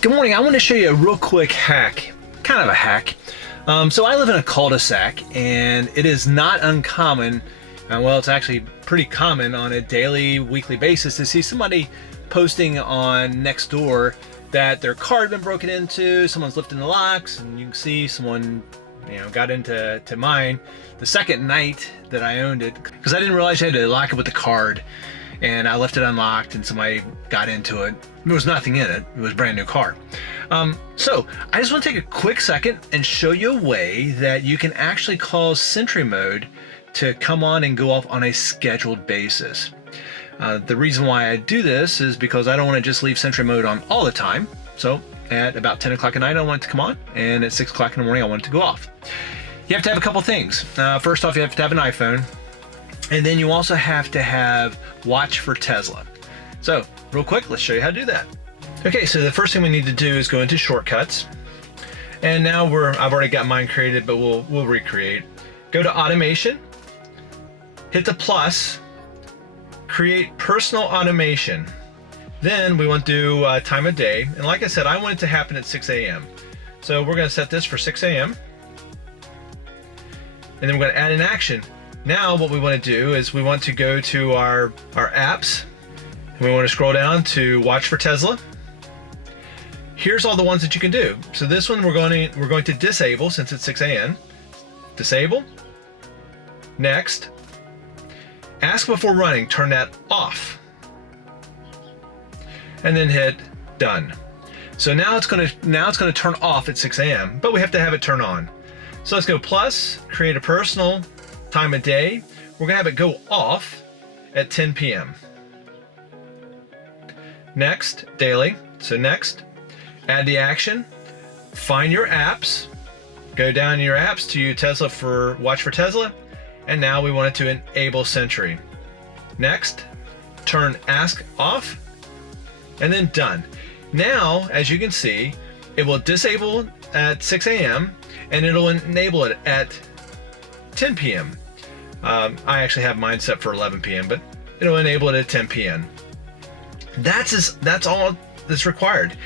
Good morning. I want to show you a real quick hack, kind of a hack. So I live in a cul-de-sac, and it is not uncommon, well, it's actually pretty common on a daily, weekly basis to see somebody posting on Nextdoor that their car had been broken into, someone's lifting the locks, and you can see someone, got into mine the second night that I owned it, because I didn't realize I had to lock it with the card, and I left it unlocked and somebody got into it. There was nothing in it. It was a brand new car. So I just want to take a quick second and show you a way that you can actually cause Sentry Mode to come on and go off on a scheduled basis. The reason why I do this is because I don't want to just leave Sentry Mode on all the time. So at about 10 o'clock at night, I want it to come on, and at 6 o'clock in the morning, I want it to go off. You have to have a couple things. First off, you have to have an iPhone, and then you also have to have Watch for Tesla. So real quick, let's show you how to do that. Okay, so the first thing we need to do is go into shortcuts. And now I've already got mine created, but we'll recreate. Go to automation, hit the plus, create personal automation. Then we want to do time of day. And like I said, I want it to happen at 6 a.m. So we're going to set this for 6 a.m. And then we're going to add an action. Now what we want to do is we want to go to our apps, and we want to scroll down to Watch for Tesla. Here's all the ones that you can do. So this one we're going to disable since it's 6 a.m. Disable. Next. Ask before running, turn that off. And then hit done. So now it's going to turn off at 6 a.m., but we have to have it turn on. So let's go plus, create a personal time of day. We're going to have it go off at 10 p.m. Next, daily. So next, add the action, find your apps, go down your apps to Tesla for Watch for Tesla, and now we want it to enable Sentry. Next, turn ask off, and then done. Now, as you can see, it will disable at 6 a.m. and it'll enable it at 10 p.m. I actually have mine set for 11 p.m., but it'll enable it at 10 p.m. That's all that's required.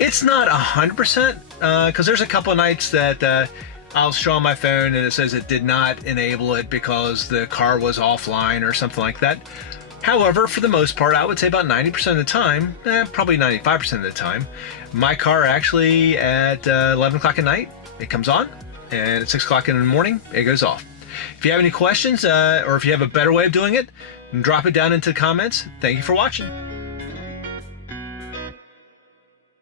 It's not 100%, because there's a couple of nights that I'll show on my phone and it says it did not enable it because the car was offline or something like that. However, for the most part, I would say about 90% of the time, probably 95% of the time, my car actually at 11 o'clock at night, it comes on, and at 6 o'clock in the morning, it goes off. If you have any questions, or if you have a better way of doing it, drop it down into the comments. Thank you for watching.